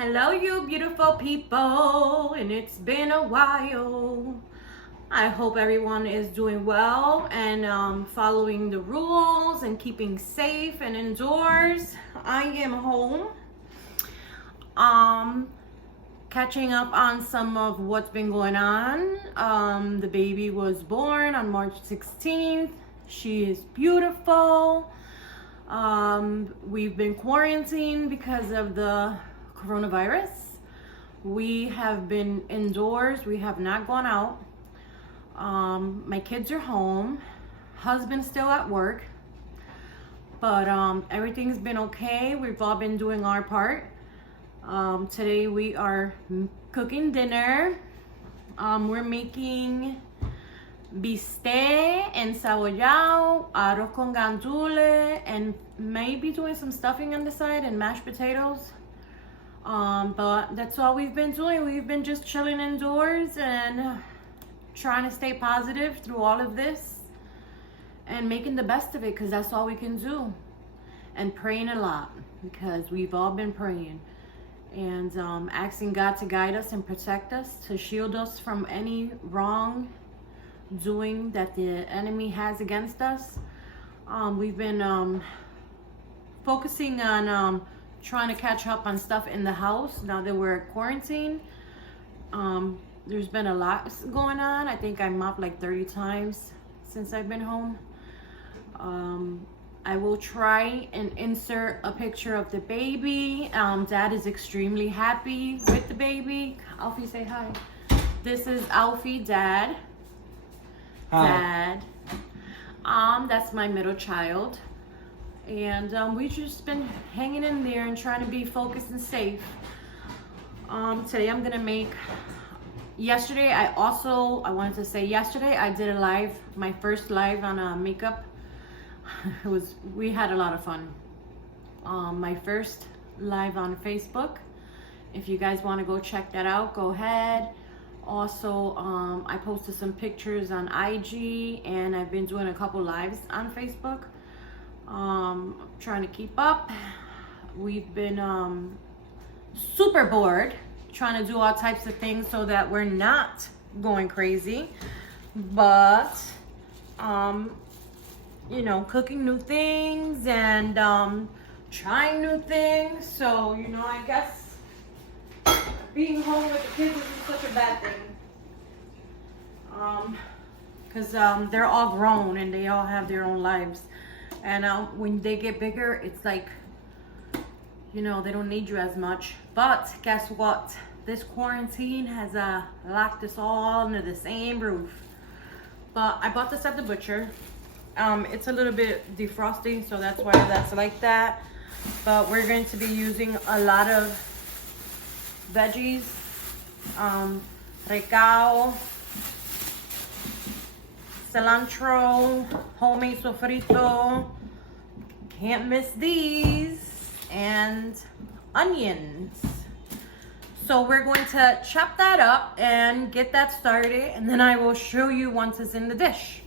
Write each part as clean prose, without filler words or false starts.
Hello, you beautiful people, and it's been a while. I hope everyone is doing well and following the rules and keeping safe and indoors. I am home, catching up on some of what's been going on. The baby was born on March 16th. She is beautiful. We've been quarantined because of the coronavirus. We have been indoors. We have not gone out. My kids are home. Husband's still at work. But everything's been okay. We've all been doing our part. Today we are cooking dinner. We're making bistec, encebollado, arroz con gandules, and maybe doing some stuffing on the side and mashed potatoes. But that's all we've been doing. We've been just chilling indoors and trying to stay positive through all of this and making the best of it, because that's all we can do. And praying a lot, because we've all been praying and asking God to guide us and protect us, to shield us from any wrong doing that the enemy has against us. We've been focusing on trying to catch up on stuff in the house now that we're quarantined. There's been a lot going on. I think I mopped like 30 times since I've been home. I will try and insert a picture of the baby. Dad is extremely happy with the baby. Alfie, say hi. This is Alfie, Dad. Hi. Dad. That's my middle child. And we've just been hanging in there and trying to be focused and safe. Today I'm gonna make, yesterday I wanted to say yesterday I did a live, my first live on makeup. We had a lot of fun. My first live on Facebook. If you guys want to go check that out, go ahead. Also, I posted some pictures on IG, and I've been doing a couple lives on Facebook. Trying to keep up. We've been super bored, trying to do all types of things so that we're not going crazy. But, you know, cooking new things and trying new things. So, you know, I guess being home with the kids isn't such a bad thing. Because they're all grown and they all have their own lives. And when they get bigger, it's like, you know, they don't need you as much. But guess what? This quarantine has locked us all under the same roof. But I bought this at the butcher. It's a little bit defrosting, so that's why that's like that. But we're going to be using a lot of veggies, recao, cilantro, homemade sofrito, can't miss these, and onions. So we're going to chop that up and get that started, and then I will show you once it's in the dish.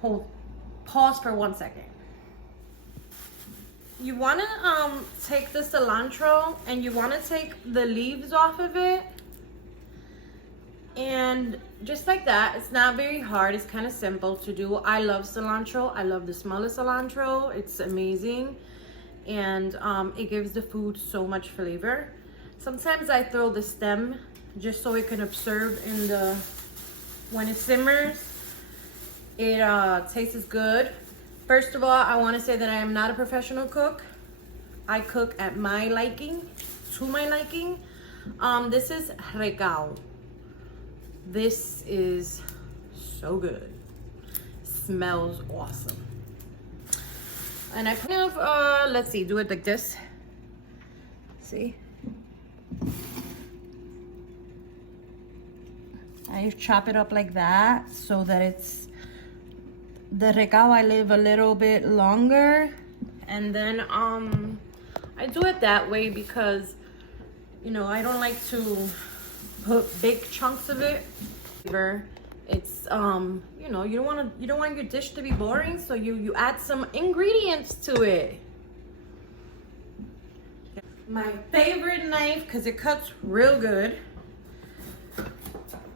Hold, pause for 1 second. You want to take the cilantro and you want to take the leaves off of it, and just like that. It's not very hard. It's kind of simple to do. I love cilantro. I love the smell of cilantro. It's amazing, and it gives the food so much flavor. Sometimes I throw the stem just so it can absorb in the, when it simmers. It tastes good. First of all, I want to say that I am not a professional cook. I cook at my liking, to my liking. This is recao. This is so good. Smells awesome. And I kind of, let's see, do it like this. See? I chop it up like that so that it's, the recao I leave a little bit longer, and then I do it that way because, you know, I don't like to put big chunks of it. It's you know, you don't want your dish to be boring, so you add some ingredients to it. my favorite knife because it cuts real good.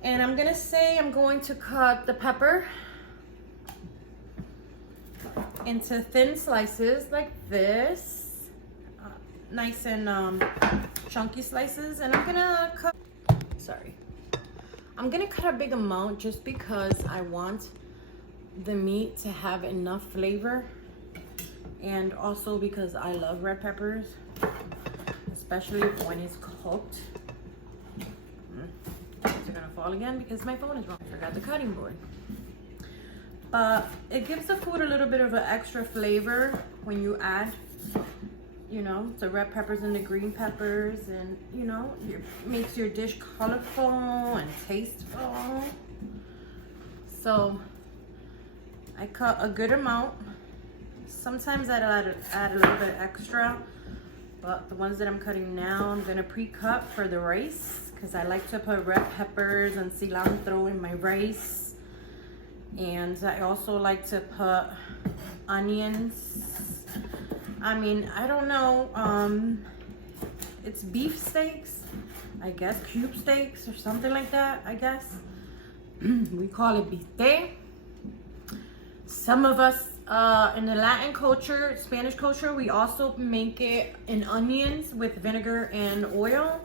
And I'm gonna say I'm going to cut the pepper into thin slices like this, nice and chunky slices. And I'm gonna cut a big amount just because I want the meat to have enough flavor, and also because I love red peppers, especially when it's cooked. It's gonna fall again because my phone is wrong. I forgot the cutting board. But it gives the food a little bit of an extra flavor when you add, you know, the red peppers and the green peppers, and you know, it makes your dish colorful and tasteful. So I cut a good amount. Sometimes I add a little bit extra, but the ones that I'm cutting now, I'm gonna pre-cut for the rice because I like to put red peppers and cilantro in my rice. And I also like to put onions. I mean, I don't know, it's beef steaks, I guess, cube steaks or something like that, I guess. We call it bistec. Some of us in the Latin culture, Spanish culture, we also make it in onions with vinegar and oil,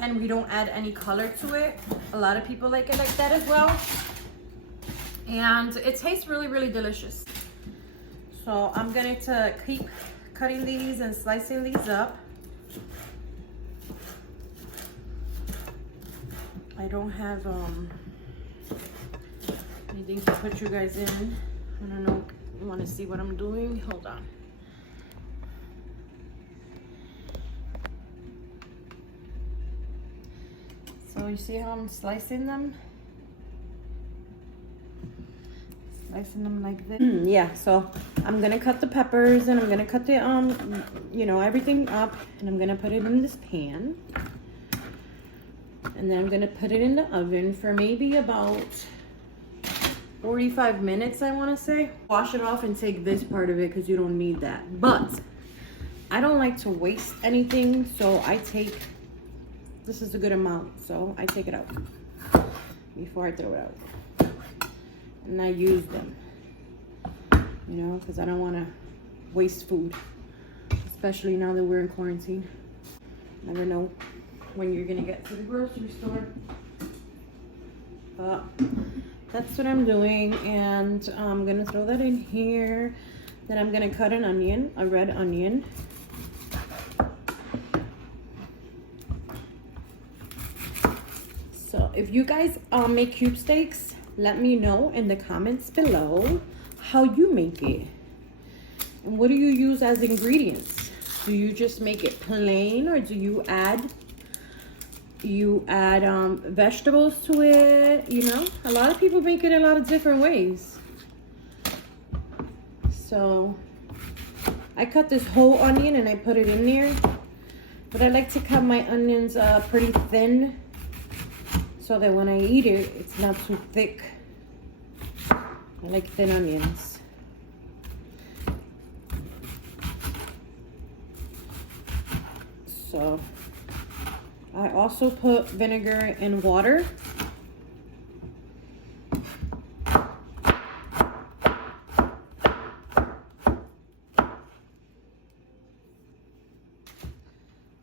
and we don't add any color to it. A lot of people like it like that as well. And it tastes really, really delicious. So I'm going to keep cutting these and slicing these up. I don't have anything to put you guys in. I don't know, you want to see what I'm doing? Hold on. So you see how I'm slicing them? Slicing them like this. Yeah, so I'm gonna cut the peppers and I'm gonna cut the you know, everything up, and I'm gonna put it in this pan, and then I'm gonna put it in the oven for maybe about 45 minutes, I want to say. Wash it off and take this part of it because you don't need that, but I don't like to waste anything, so I take, this is a good amount, so I take it out before I throw it out. And I use them, you know, because I don't want to waste food, especially now that we're in quarantine. Never know when you're gonna get to the grocery store. But that's what I'm doing, and I'm gonna throw that in here. Then I'm gonna cut an onion, a red onion. So if you guys make cube steaks, let me know in the comments below how you make it. And what do you use as ingredients? Do you just make it plain, or do you add vegetables to it? You know, a lot of people make it a lot of different ways. So I cut this whole onion and I put it in there, but I like to cut my onions pretty thin, so that when I eat it, it's not too thick. I like thin onions. So I also put vinegar and water.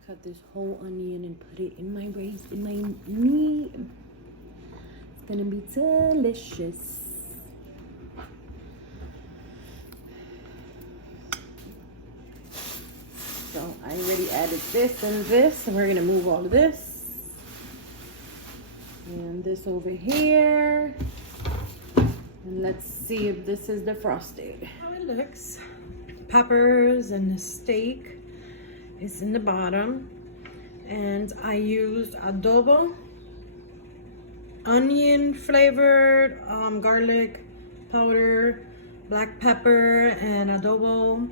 Cut this whole onion and put it in my rice, in my meat. It's gonna be delicious. So I already added this and this, and we're gonna move all of this and this over here, and let's see if this is defrosted. How it looks. Peppers and the steak is in the bottom, and I used adobo, onion flavored, garlic powder, black pepper, and adobo,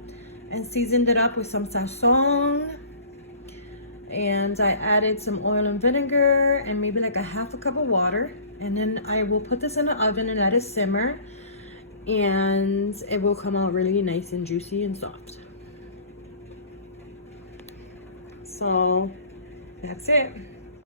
and seasoned it up with some sazon. And I added some oil and vinegar and maybe like a half a cup of water, and then I will put this in the oven and let it simmer, and it will come out really nice and juicy and soft. So that's it.